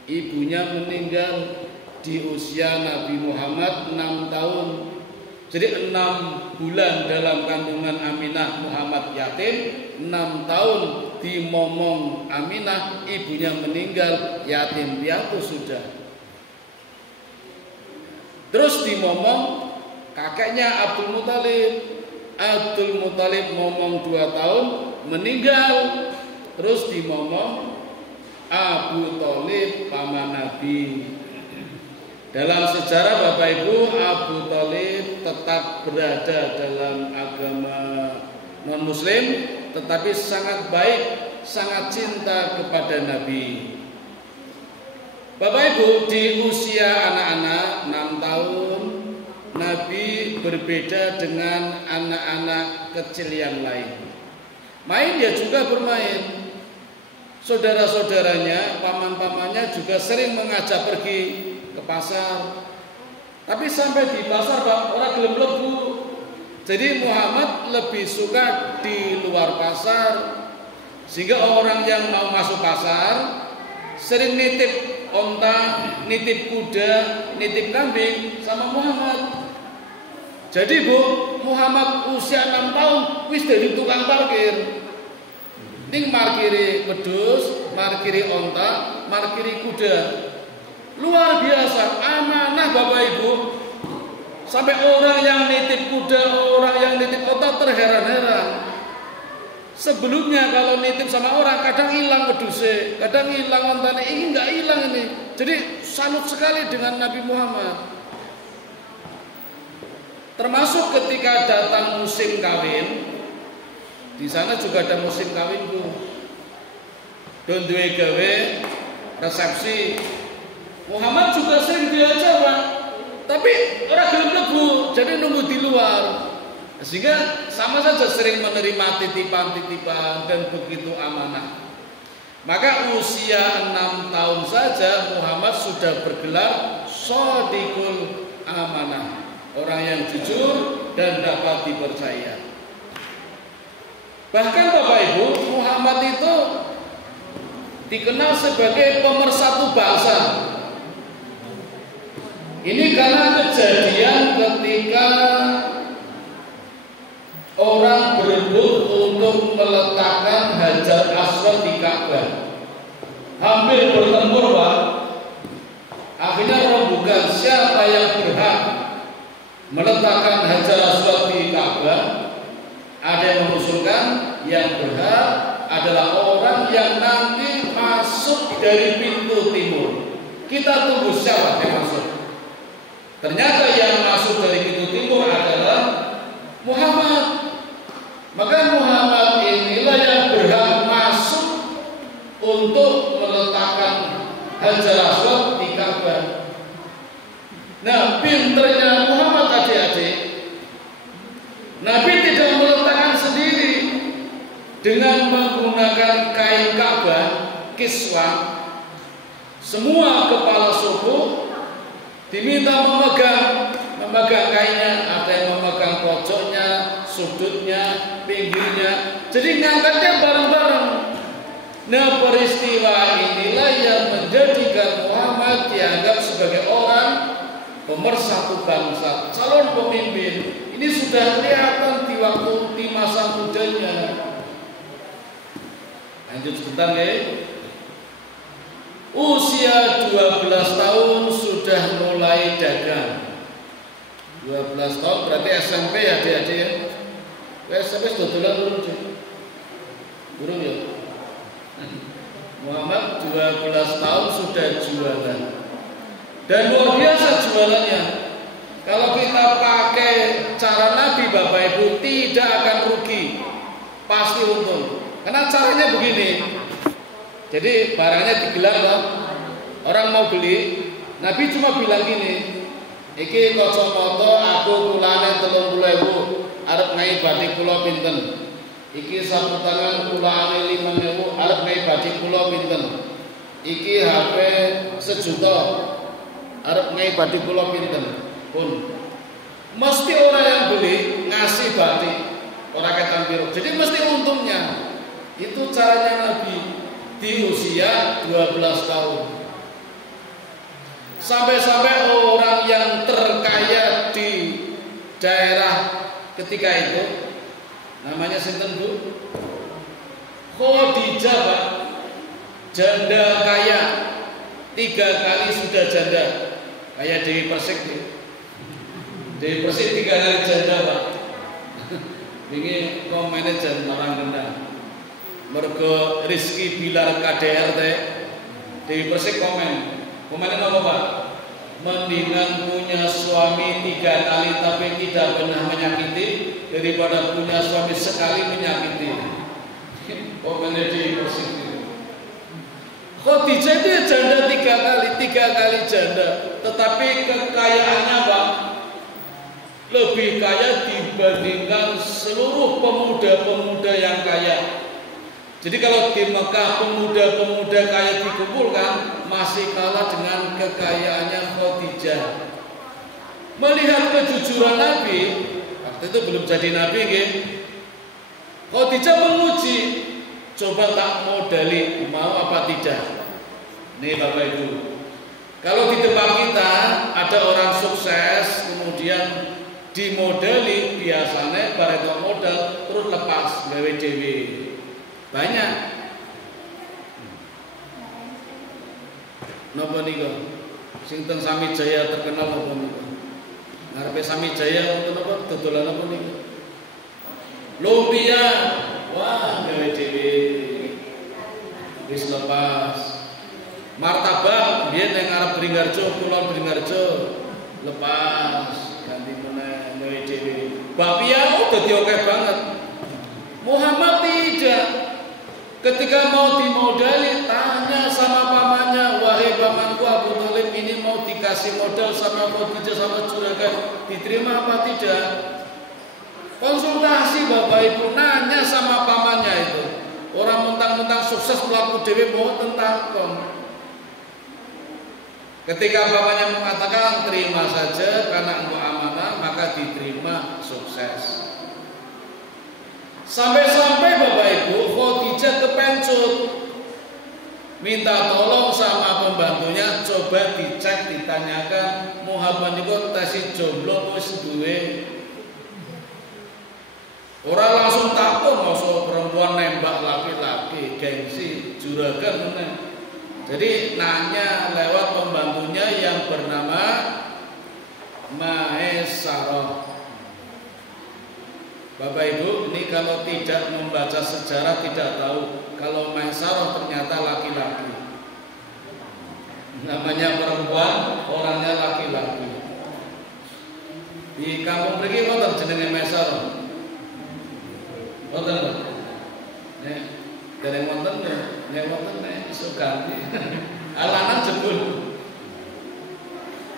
Ibunya meninggal di usia Nabi Muhammad 6 tahun. Jadi 6 bulan dalam kandungan Aminah Muhammad yatim, 6 tahun dimomong Aminah, ibunya meninggal yatim piatu sudah. Terus dimomong kakeknya Abdul Muthalib. Abdul Muthalib momong 2 tahun meninggal. Terus dimomong Abu Thalib paman Nabi. Dalam sejarah Bapak Ibu, Abu Thalib tetap berada dalam agama non-muslim, tetapi sangat baik, sangat cinta kepada Nabi. Bapak Ibu, di usia anak-anak 6 tahun, Nabi berbeda dengan anak-anak kecil yang lain. Main dia juga bermain. Saudara-saudaranya, paman-pamannya juga sering mengajak pergi ke pasar. Tapi sampai di pasar orang gelem lebu. Jadi Muhammad lebih suka di luar pasar, sehingga orang yang mau masuk pasar sering nitip onta, nitip kuda, nitip kambing sama Muhammad. Jadi Bu, Muhammad usia 6 tahun wis dari tukang parkir. Ning markiri wedhus, markiri onta, markiri kuda. Luar biasa, amanah Bapak Ibu. Sampai orang yang nitip kuda, orang yang nitip onta terheran-heran. Sebelumnya kalau nitip sama orang kadang hilang wedhusnya, kadang hilang ontanya, ini enggak hilang ini. Jadi salut sekali dengan Nabi Muhammad. Termasuk ketika datang musim kawin. Di sana juga ada musim kawin Bu. Don duwe gawe resepsi. Muhammad juga sering diajak Pak. Tapi orang gelem lebu, jadi nunggu di luar. Sehingga sama saja sering menerima titipan-titipan dan begitu amanah. Maka usia 6 tahun saja Muhammad sudah bergelar Shadiqul Amanah, orang yang jujur dan dapat dipercaya. Bahkan Bapak Ibu, Muhammad itu dikenal sebagai pemersatu bangsa. Ini karena kejadian ketika orang berebut untuk meletakkan Hajar Aswad di Ka'bah. Hampir bertempur Pak. Akhirnya rembukan siapa yang berhak meletakkan Hajar Aswad di Ka'bah. Ada yang mengusulkan yang berhak adalah orang yang nanti masuk dari pintu timur. Kita tunggu siapa yang masuk. Ternyata yang masuk dari pintu timur adalah Muhammad. Maka Muhammad inilah yang berhak masuk untuk meletakkan Hajar Aswad di Ka'bah. Nah, pinternya Muhammad adik-adik, Nabi tidak meletakkan sendiri dengan menggunakan kain Ka'bah, kiswah. Semua kepala suku diminta memegang kainnya. Ada yang memegang pojoknya, sudutnya, pinggirnya. Jadi ngangkatnya bareng-bareng. Nah, peristiwa inilah yang menjadikan Muhammad dianggap sebagai orang pemersatu bangsa, calon pemimpin. Ini sudah kelihatan di masa mudanya. Lanjut sebentar ya. Usia 12 tahun sudah mulai dagang. 12 tahun berarti SMP ya adik-adik ya. SMP sudah dolan burung sih. Burung ya. Muhammad 12 tahun sudah jualan. Dan luar biasa jualannya. Kalau kita pakai cara Nabi Bapak Ibu tidak akan rugi, pasti untung. Karena caranya begini. Jadi barangnya digelar loh. Orang mau beli, Nabi cuma bilang gini, iki kacamata aku kulane 30.000, arep ngai batik kula pinten. Iki sapu tangan kulane 5.000, arep ngai batik kula pinten. Iki HP 1 juta, arep ngai batik kula pinten. Pun mesti orang yang beli ngasih batik, orang ketan biru. Jadi mesti untungnya. Itu caranya Nabi di usia 12 tahun. Sampai-sampai orang yang terkaya di daerah ketika itu, namanya sinten Bu? Khadijah Pak. Janda kaya, 3 kali sudah janda. Kayak Dewi Persik nih. Dewi Persik 3 kali janda Pak. Ini komennya jangan orang gendang. Mergo Rizky Bilar KDRT Dewi Persik komennya apa Pak? mendingan punya suami 3 kali tapi tidak pernah menyakiti daripada punya suami sekali menyakiti. Menjadi positif. Khadijah itu janda 3 kali janda, tetapi kekayaannya Pak lebih kaya dibandingkan seluruh pemuda-pemuda yang kaya. Jadi kalau di Mekah pemuda-pemuda kaya dikumpulkan masih kalah dengan kekayaannya Khadijah. Melihat kejujuran Nabi, waktu itu belum jadi Nabi gitu. Khadijah menguji, coba tak modali, mau apa tidak? Nih Bapak Ibu, kalau di tempat kita ada orang sukses kemudian dimodali, biasanya bareng modal terus lepas gawe dhewe. Banyak. Napa niku? Sing teng Sami Jaya terkenal napa niku? Ngarepe Sami Jaya wonten napa dodolan napa niku? Lumpia. Wah, gawe dhewe. Wis lepas. Martabak biyen nang arep Bringharjo, Kulon Bringharjo. Lepas, ganti meneh gawe dhewe. Bapia dadi akeh banget. Muhammad tidak. Ketika mau dimodali, tanya sama pamannya, wahai pamanku Abu Thalib, ini mau dikasih modal sama Khadijah sama juragan, diterima apa tidak? Konsultasi Bapak Ibu, nanya sama pamannya itu. Orang mentang-mentang sukses pelaku dewe mau tentang kon. Ketika pamannya mengatakan terima saja karena engkau amanah, maka diterima, sukses. Sampai-sampai Bapak Ibu Khadijah kepencut, minta tolong sama pembantunya, coba dicek, ditanyakan Muhammad niku tasih jomblo wis duwe. Ora langsung takut masa perempuan nembak laki-laki, gengsi, juragan meneh. Jadi nanya lewat pembantunya yang bernama Maesarah. Bapak Ibu, ini kalau tidak membaca sejarah tidak tahu kalau Maesarah ternyata laki-laki. Namanya perempuan, orangnya laki-laki. Di kampung mriki wonten jenenge Maesarah. Wonten. Nek dereng wonten nek wonten nek iso ganti. Alanan jebul.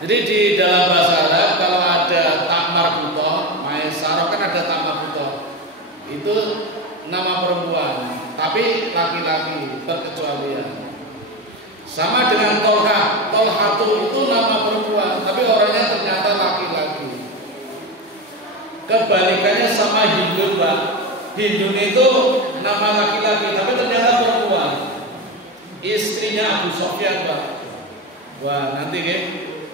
Jadi di dalam bahasa Arab kalau ada tak marbutoh, Maesarah kan ada tak marbutoh. Itu nama perempuan, tapi laki-laki terkecualian. Sama dengan Tolha, Tolhatu itu nama perempuan, tapi orangnya ternyata laki-laki. Kebalikannya sama Hindun, Pak. Hindun itu nama laki-laki, tapi ternyata perempuan. Istrinya Abu Sofyan, Pak. Wah, nanti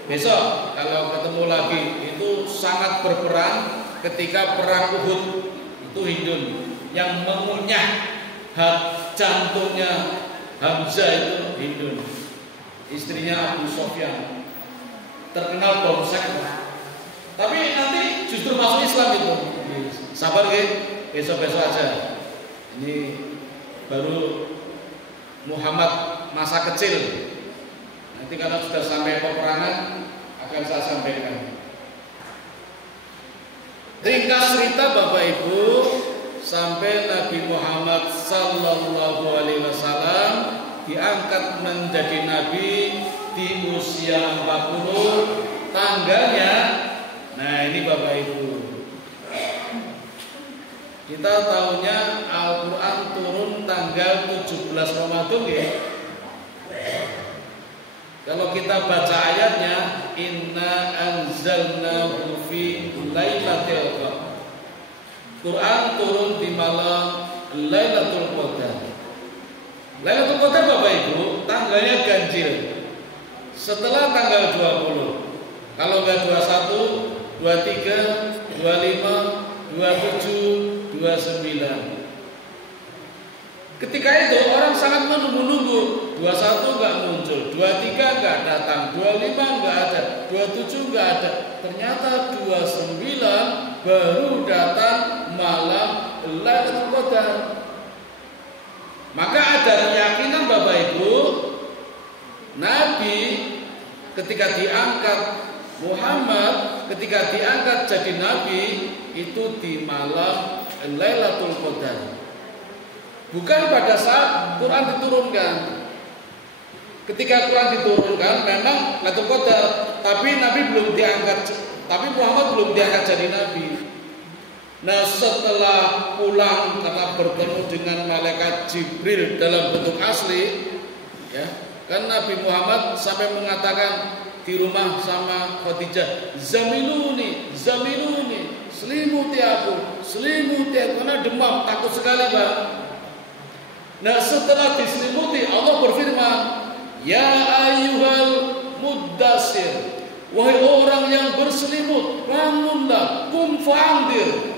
besok kalau ketemu lagi itu sangat berperan ketika perang Uhud. Itu Hindun yang mengunyah jantungnya Hamzah, itu Hindun, istrinya Abu Sofyan, terkenal bomsek. Tapi nanti justru masuk Islam itu. Sabar besok-besok aja. Ini baru Muhammad masa kecil. Nanti kalau sudah sampai peperangan akan saya sampaikan. Ringkas cerita Bapak Ibu, sampai Nabi Muhammad sallallahu alaihi wasallam diangkat menjadi nabi di usia 40 tanggalnya. Nah, ini Bapak Ibu. Kita tahunya Al-Qur'an turun tanggal 17 Ramadan ya. Kalau kita baca ayatnya, inna anzalnahu fi lailatul qadar. Quran turun di malam Lailatul Qadar. Lailatul Qadar Bapak Ibu, tanggalnya ganjil. Setelah tanggal 20. Kalau enggak 21, 23, 25, 27, 29. Ketika itu orang sangat menunggu-nunggu. 21 enggak muncul, 23 enggak datang, 25 enggak ada, 27 enggak ada. Ternyata 29 baru datang malam Lailatul Qadar. Maka ada keyakinan Bapak Ibu, Nabi ketika diangkat Muhammad, ketika diangkat jadi nabi itu di malam Lailatul Qadar. Bukan pada saat Quran diturunkan. Ketika Quran diturunkan memang Lailatul Qadar, tapi Nabi belum diangkat, tapi Muhammad belum diangkat jadi nabi. Nah, setelah pulang karena bertemu dengan malaikat Jibril dalam bentuk asli, ya, kan Nabi Muhammad sampai mengatakan di rumah sama Khadijah, zamiluni, zamiluni, selimuti aku, karena demam, takut sekali, Pak. Nah, setelah diselimuti, Allah berfirman, ya ayyuhal muddassir, wahai orang yang berselimut, bangunlah, kum fa'andir.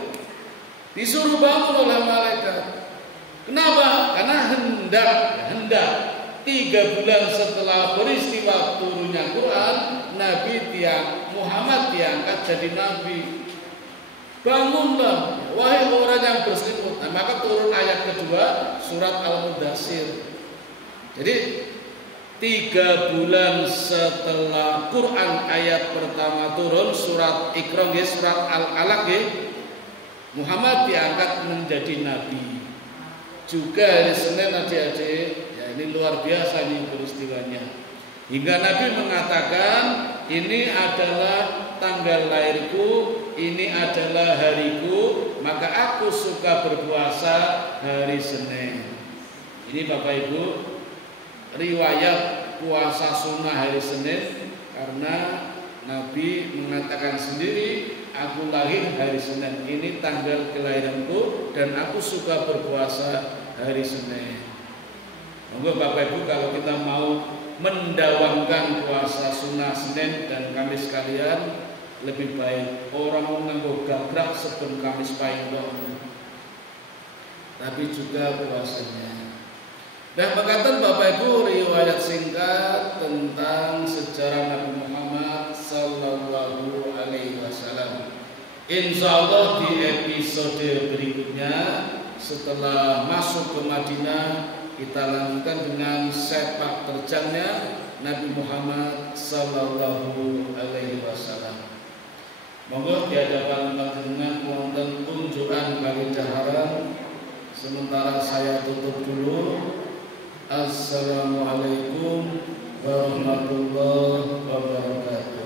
Disuruh bangun oleh malaikat. Kenapa? Karena hendak 3 bulan setelah peristiwa turunnya Quran, Muhammad diangkat jadi nabi. Bangunlah, wahai orang yang berselimut. Nah, maka turun ayat kedua surat Al-Mudaththir. Jadi 3 bulan setelah Quran ayat pertama turun, surat Iqra, surat Al-Alaq, Muhammad diangkat menjadi nabi. Juga hari Senin, adik-adik, ya ini luar biasa nih peristiwanya. Hingga Nabi mengatakan, ini adalah tanggal lahirku, ini adalah hariku, maka aku suka berpuasa hari Senin. Ini Bapak Ibu, riwayat puasa sunnah hari Senin, karena Nabi mengatakan sendiri, aku lahir hari Senin, ini tanggal kelahiranku dan aku suka berpuasa hari Senin. Monggo Bapak Ibu, kalau kita mau mendawamkan puasa sunnah Senin dan Kamis sekalian, lebih baik orang nganggo gabrak sebelum Kamis pahing, tapi juga puasanya. Dan berkata Bapak Ibu, riwayat singkat tentang sejarah Nabi Muhammad Sallallahu Alaihi Wasallam. Insya Allah di episode berikutnya setelah masuk ke Madinah, kita lanjutkan dengan sepak terjangnya Nabi Muhammad Sallallahu Alaihi Wasallam. Monggo di hadapan panjenengan wonten unjukan kali jaharan. Sementara saya tutup dulu. Assalamualaikum warahmatullahi wabarakatuh.